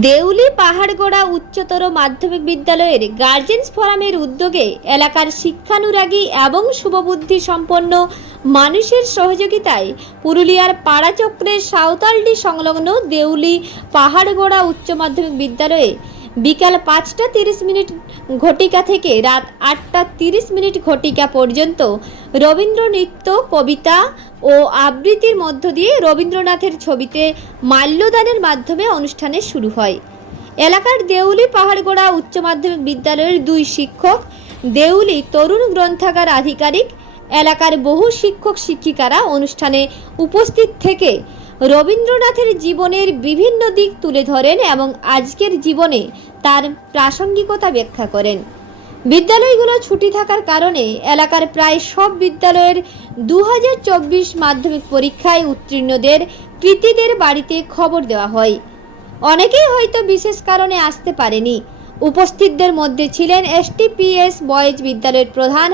দেউলি পাহাড়গোড়া উচ্চতর মাধ্যমিক বিদ্যালয়ের গার্জেন্স ফোরামের উদ্যোগে এলাকার শিক্ষানুরাগী এবং শুভবুদ্ধি সম্পন্ন মানুষের সহযোগিতায় পুরুলিয়ার পাড়াচক্রের সাঁওতালডি সংলগ্ন দেউলি পাহাড়গোড়া উচ্চ মাধ্যমিক বিদ্যালয়ে বিকাল পাঁচটা তিরিশ মিনিট ঘটিকা থেকে রাত আটটা তিরিশ মিনিট ঘটিকা পর্যন্ত রবীন্দ্র নৃত্য, কবিতা ও আবৃত্তির মধ্য দিয়ে রবীন্দ্রনাথের ছবিতে মাল্যদানের মাধ্যমে অনুষ্ঠানে শুরু হয়। এলাকার দেউলি পাহাড়গোড়া উচ্চ মাধ্যমিক বিদ্যালয়ের দুই শিক্ষক, দেউলি তরুণ গ্রন্থাগার আধিকারিক, এলাকার বহু শিক্ষক শিক্ষিকারা অনুষ্ঠানে উপস্থিত থেকে রবীন্দ্রনাথের জীবনের বিভিন্ন দিক তুলে ধরেন এবং আজকের জীবনে তার প্রাসঙ্গিকতা ব্যাখ্যা করেন। বিদ্যালয়গুলো ছুটি থাকার কারণে এলাকার প্রায় সব বিদ্যালয়ের দু হাজার চব্বিশ মাধ্যমিক পরীক্ষায় উত্তীর্ণদের কৃতীদের বাড়িতে খবর দেওয়া হয়। অনেকেই হয়তো বিশেষ কারণে আসতে পারেনি। উপস্থিতদের মধ্যে ছিলেন এসটিপিএস বয়েজ বিদ্যালয়ের প্রধান,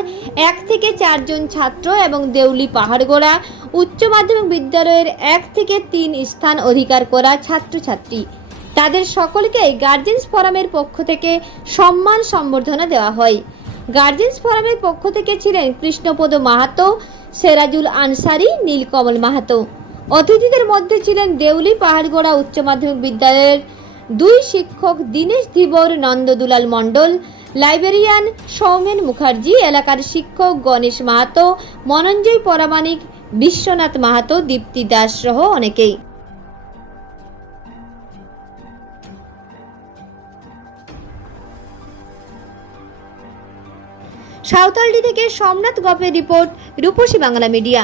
এক থেকে চারজন ছাত্র এবং দেউলি পাহাড়গোড়া। উচ্চ মাধ্যমিক বিদ্যালয়ের এক থেকে তিন স্থান অধিকার করা ছাত্রছাত্রী। তাদের সকলকে গার্জেন্স ফোরামের পক্ষ থেকে সম্মান সম্বর্ধনা দেওয়া হয়। গার্জেন্স ফোরামের পক্ষ থেকে ছিলেন কৃষ্ণপদ মাহাতো, সেরাজুল আনসারি, নীলকমল মাহাতো। অতিথিদের মধ্যে ছিলেন দেউলি পাহাড়গোড়া উচ্চ মাধ্যমিক বিদ্যালয়ের দুই শিক্ষক দীনেশ ধীবর, নন্দদুলাল মণ্ডল, লাইব্রেরিয়ান সৌমেন মুখার্জি, এলাকার শিক্ষক গণেশ মাহাতো, মনঞ্জয় পরামানিক বিশ্বনাথ মাহাতো, দীপ্তি দাস সহ অনেকেই। সাঁওতালডি থেকে সোমনাথ গপের রিপোর্ট, রূপসী বাংলা মিডিয়া।